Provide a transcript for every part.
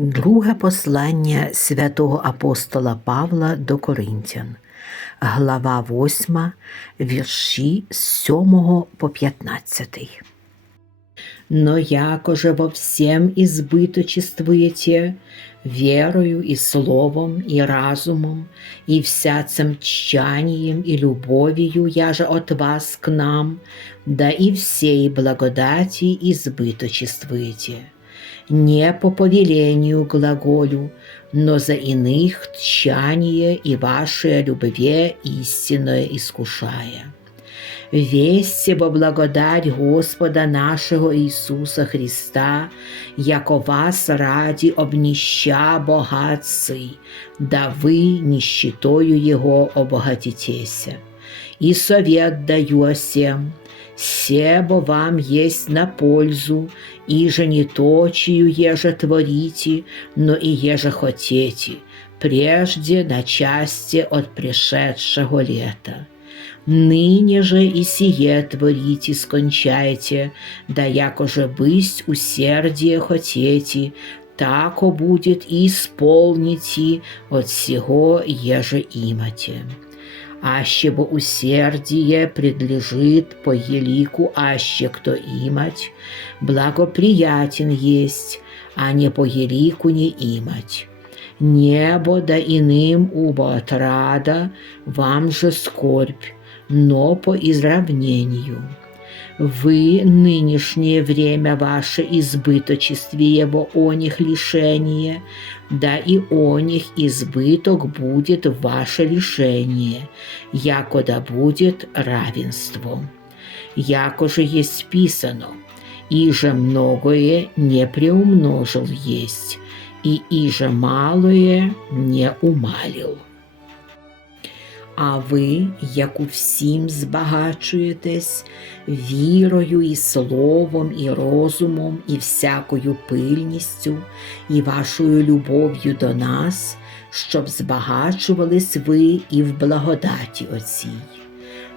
Друге послання святого апостола Павла до Коринтян, глава 8, вірші з 7 по 15. Но якоже во всем избыточествуете верою и словом, и разумом, и всяцем тщанием и любовью, я же от вас к нам, да и всей благодати избыточествуете не по повелению глаголю, но за иных тчание и ваше любове истинное искушая. Весьте во благодать Господа нашего Иисуса Христа, яко вас ради обнища богатцы, да вы нищетою Его обогатитеся. И совет даю о сем, себо вам есть на пользу, и же не то, чию еже творите, но и еже хотите, прежде на части от пришедшего лета. Ныне же и сие творите скончайте, да якоже бысть усердие хотите, тако будет и исполните от сего еже имате аще усердие предлежит по елику, аще кто имать, благоприятен есть, а не по елику не имать. Небо да иным убо отрада, вам же скорбь, но по изравнению. Вы нынешнее время ваше избыточествие во о них лишение, да и о них избыток будет ваше лишение, якода будет равенством. Яко же есть писано, и же многое не приумножил есть, и иже малое не умалил. А ви, як у всім збагачуєтесь вірою і словом, і розумом, і всякою пильністю, і вашою любов'ю до нас, щоб збагачувались ви і в благодаті оцій.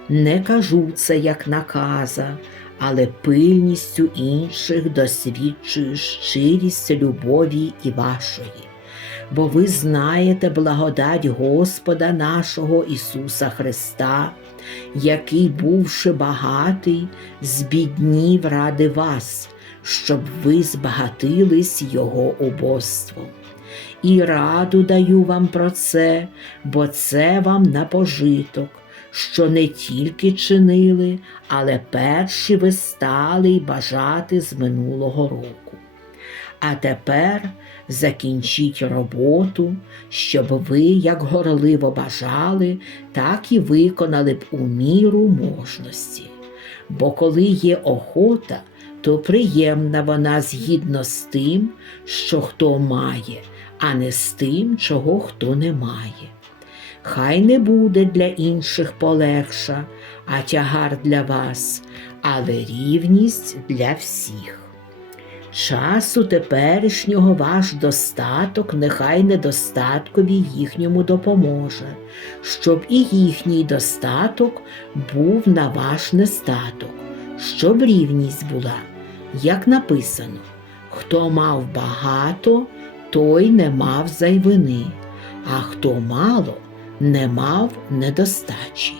Не кажу це як наказа, але пильністю інших досвідчую щирість любові і вашої бо ви знаєте благодать Господа нашого Ісуса Христа, який, бувши багатий, збіднів ради вас, щоб ви збагатились Його убоством. І раду даю вам про це, бо це вам на пожиток, що не тільки чинили, але перші ви стали й бажати з минулого року. А тепер закінчіть роботу, щоб ви, як горливо бажали, так і виконали б у міру можності. Бо коли є охота, то приємна вона згідно з тим, що хто має, а не з тим, чого хто не має. Хай не буде для інших полегша, а тягар для вас, але рівність для всіх. Часу теперішнього ваш достаток нехай недостаткові їхньому допоможе, щоб і їхній достаток був на ваш нестаток, щоб рівність була, як написано, хто мав багато, той не мав зайвини, а хто мало, не мав недостачі.